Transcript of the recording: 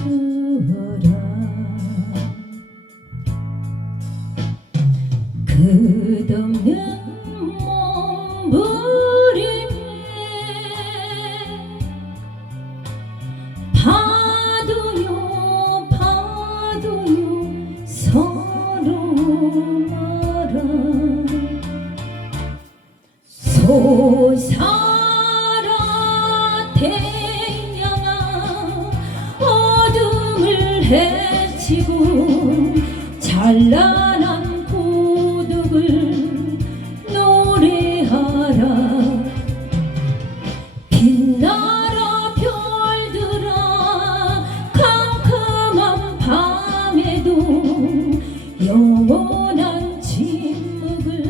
주어라 끝없는 몸부림에 파도요 파도요 서로 말아 솟아라 태 해치고 찬란한 고독을 노래하라. 빛나라 별들아 캄캄한 밤에도 영원한 침묵을